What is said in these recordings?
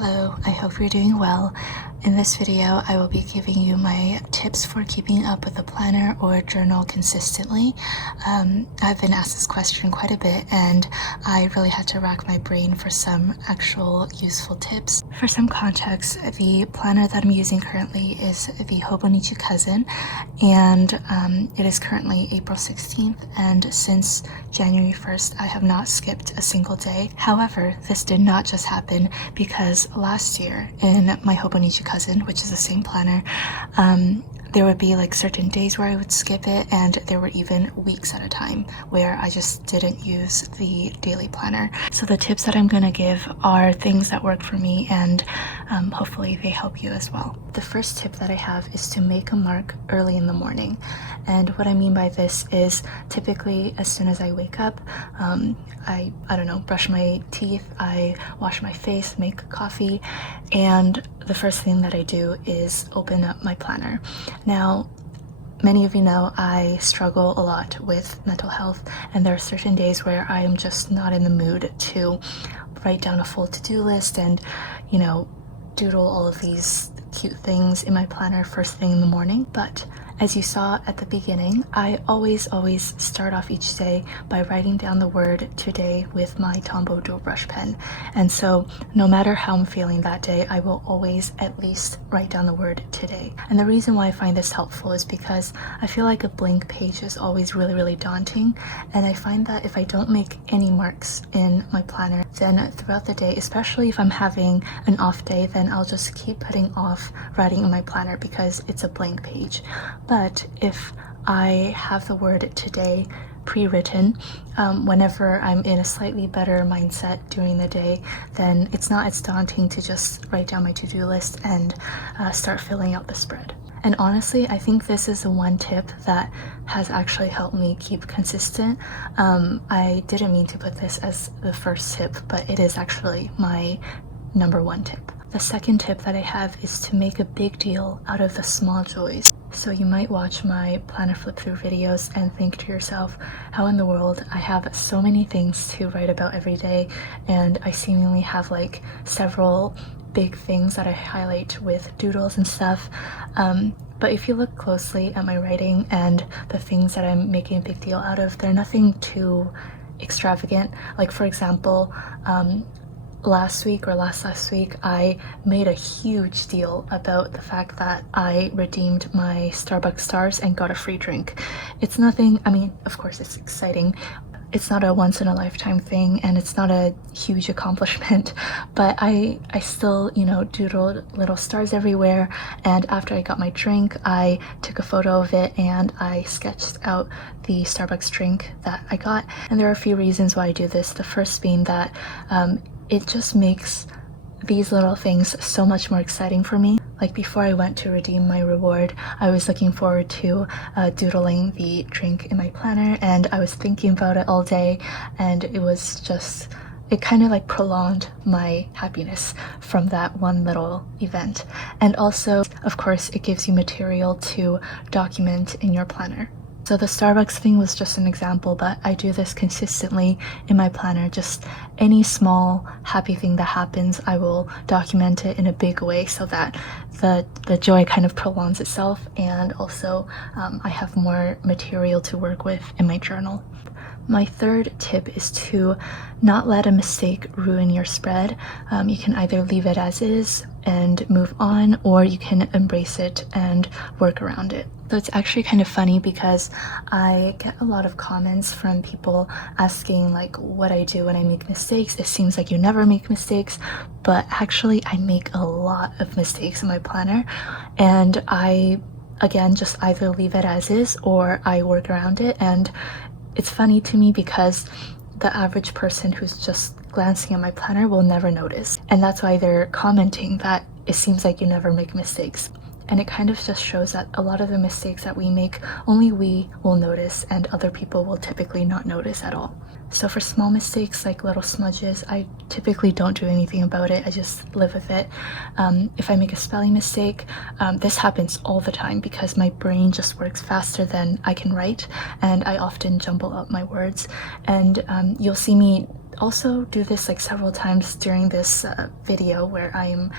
Hello, I hope you're doing well. In this video, I will be giving you my tips for keeping up with a planner or journal consistently. I've been asked this question quite a bit, and I really had to rack my brain for some actual useful tips. For some context, the planner that I'm using currently is the Hobonichi Cousin, and it is currently April 16th, and since January 1st, I have not skipped a single day. However, this did not just happen because last year in my Hobonichi Cousin, which is the same planner, there would be like certain days where I would skip it, and there were even weeks at a time where I just didn't use the daily planner. So the tips that I'm gonna give are things that work for me, and hopefully they help you as well. The first tip that I have is to make a mark early in the morning. And what I mean by this is typically as soon as I wake up, I don't know, brush my teeth, I wash my face, make coffee, and the first thing that I do is open up my planner. Now, many of you know I struggle a lot with mental health, and there are certain days where I am just not in the mood to write down a full to-do list and, you know, doodle all of these cute things in my planner first thing in the morning. But as you saw at the beginning, I always start off each day by writing down the word today with my Tombow dual brush pen. And so no matter how I'm feeling that day, I will always at least write down the word today. And the reason why I find this helpful is because I feel like a blank page is always really daunting. And I find that if I don't make any marks in my planner, then throughout the day, especially if I'm having an off day, then I'll just keep putting off writing in my planner because it's a blank page. But if I have the word today pre-written, whenever I'm in a slightly better mindset during the day, then it's not as daunting to just write down my to-do list and start filling out the spread. And honestly, I think this is the one tip that has actually helped me keep consistent. I didn't mean to put this as the first tip, but it is actually my number one tip. The second tip that I have is to make a big deal out of the small joys. So you might watch my planner flip through videos and think to yourself, how in the world I have so many things to write about every day, and I seemingly have like several big things that I highlight with doodles and stuff. But if you look closely at my writing and the things that I'm making a big deal out of, they're nothing too extravagant. Like for example, last week I made a huge deal about the fact that I redeemed my Starbucks stars and got a free drink. It's nothing, I mean, of course it's exciting. It's not a once-in-a-lifetime thing, and it's not a huge accomplishment, but I still, you know, doodled little stars everywhere, and after I got my drink, I took a photo of it and I sketched out the Starbucks drink that I got. And there are a few reasons why I do this. The first being that it just makes these little things so much more exciting for me. Like before I went to redeem my reward, I was looking forward to doodling the drink in my planner, and I was thinking about it all day, and it was just, it kind of like prolonged my happiness from that one little event. And also, of course, it gives you material to document in your planner. So the Starbucks thing was just an example, but I do this consistently in my planner. Just any small happy thing that happens, I will document it in a big way so that the joy kind of prolongs itself, and also I have more material to work with in my journal. My third tip is to not let a mistake ruin your spread. You can either leave it as is and move on, or you can embrace it and work around it. So it's actually kind of funny because I get a lot of comments from people asking like what I do when I make mistakes. It seems like you never make mistakes, but actually I make a lot of mistakes in my planner, and I, again, just either leave it as is or I work around it. And it's funny to me because the average person who's just glancing at my planner will never notice. And that's why they're commenting that it seems like you never make mistakes. And it kind of just shows that a lot of the mistakes that we make, only we will notice, and other people will typically not notice at all. So for small mistakes like little smudges, I typically don't do anything about it. I just live with it. If I make a spelling mistake, this happens all the time because my brain just works faster than I can write, and I often jumble up my words. And you'll see me also do this like several times during this video where I'm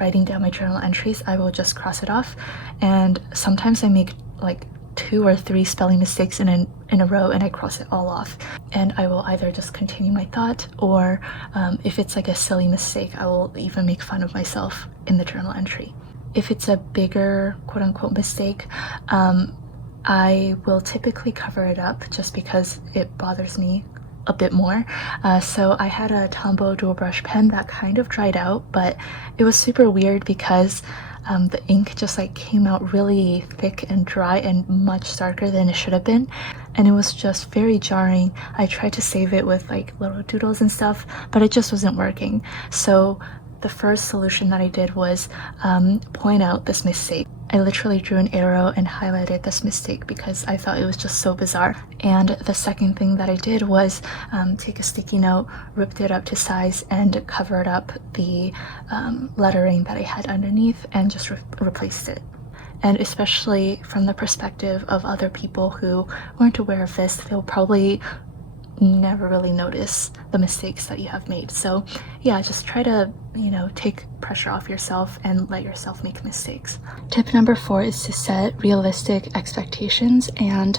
writing down my journal entries. I will just cross it off, and sometimes I make like 2 or 3 spelling mistakes in a row and I cross it all off, and I will either just continue my thought, or if it's like a silly mistake, I will even make fun of myself in the journal entry. If it's a bigger quote-unquote mistake, I will typically cover it up just because it bothers me a bit more. So I had a Tombow dual brush pen that kind of dried out, but it was super weird because the ink just like came out really thick and dry and much darker than it should have been, and it was just very jarring. I tried to save it with like little doodles and stuff, but it just wasn't working. So the first solution that I did was point out this mistake. I literally drew an arrow and highlighted this mistake because I thought it was just so bizarre. And the second thing that I did was take a sticky note, ripped it up to size, and covered up the lettering that I had underneath and just replaced it. And especially from the perspective of other people who weren't aware of this, they'll probably never really notice the mistakes that you have made. So yeah, just try to, take pressure off yourself and let yourself make mistakes. Tip number 4 is to set realistic expectations, and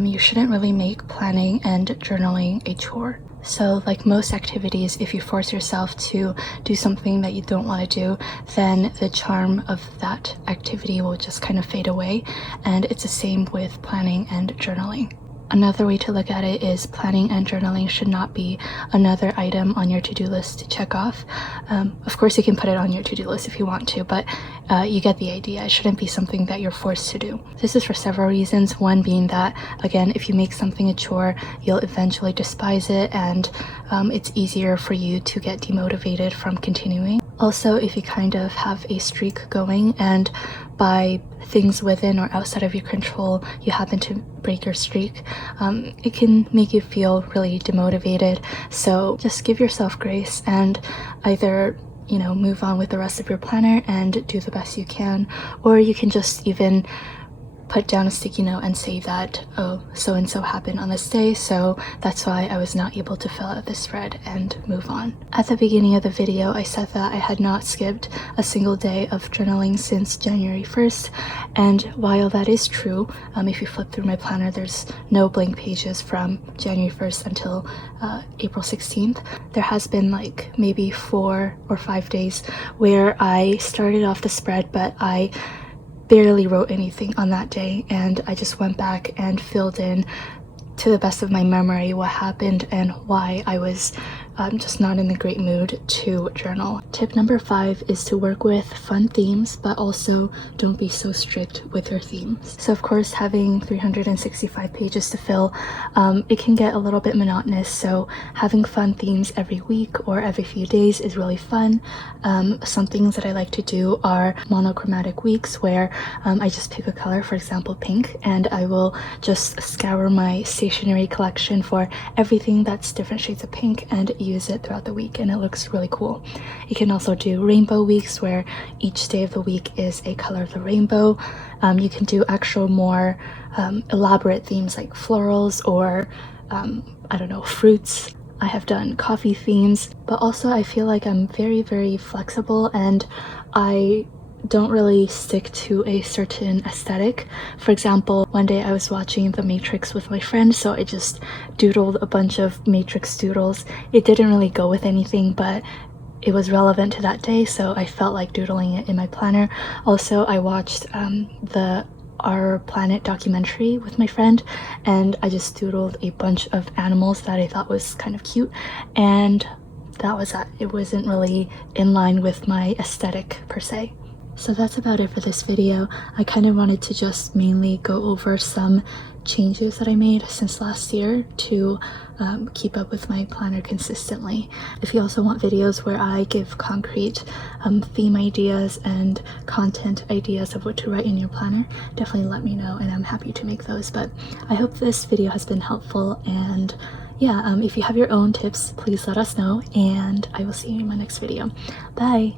you shouldn't really make planning and journaling a chore. So like most activities, if you force yourself to do something that you don't want to do, then the charm of that activity will just kind of fade away. And it's the same with planning and journaling. Another way to look at it is planning and journaling should not be another item on your to-do list to check off. Of course, you can put it on your to-do list if you want to, but you get the idea. It shouldn't be something that you're forced to do. This is for several reasons. One being that, again, if you make something a chore, you'll eventually despise it, and it's easier for you to get demotivated from continuing. Also, if you kind of have a streak going and by things within or outside of your control you happen to break your streak, it can make you feel really demotivated. So just give yourself grace and either move on with the rest of your planner and do the best you can, or you can just even put down a sticky note and say that, oh, so and so happened on this day, so that's why I was not able to fill out this spread, and move on. At the beginning of the video, I said that I had not skipped a single day of journaling since January 1st, and while that is true, if you flip through my planner, there's no blank pages from January 1st until April 16th. There has been like maybe 4 or 5 days where I started off the spread, but I barely wrote anything on that day, and I just went back and filled in to the best of my memory what happened and why I was just not in a great mood to journal. Tip number 5 is to work with fun themes, but also don't be so strict with your themes. So of course, having 365 pages to fill, it can get a little bit monotonous, so having fun themes every week or every few days is really fun. Some things that I like to do are monochromatic weeks where I just pick a color, for example pink, and I will just scour my stationery collection for everything that's different shades of pink and use it throughout the week, and it looks really cool. You can also do rainbow weeks where each day of the week is a color of the rainbow. You can do actual more elaborate themes like florals or I don't know, fruits. I have done coffee themes, but also I feel like I'm very, very flexible, and I don't really stick to a certain aesthetic. For example, one day I was watching The Matrix with my friend, so I just doodled a bunch of Matrix doodles. It didn't really go with anything, but it was relevant to that day, so I felt like doodling it in my planner. Also, I watched the Our Planet documentary with my friend, and I just doodled a bunch of animals that I thought was kind of cute, and that was that. It wasn't really in line with my aesthetic per se. So that's about it for this video. I kind of wanted to just mainly go over some changes that I made since last year to keep up with my planner consistently. If you also want videos where I give concrete theme ideas and content ideas of what to write in your planner, definitely let me know and I'm happy to make those. But I hope this video has been helpful, and yeah, if you have your own tips, please let us know, and I will see you in my next video. Bye!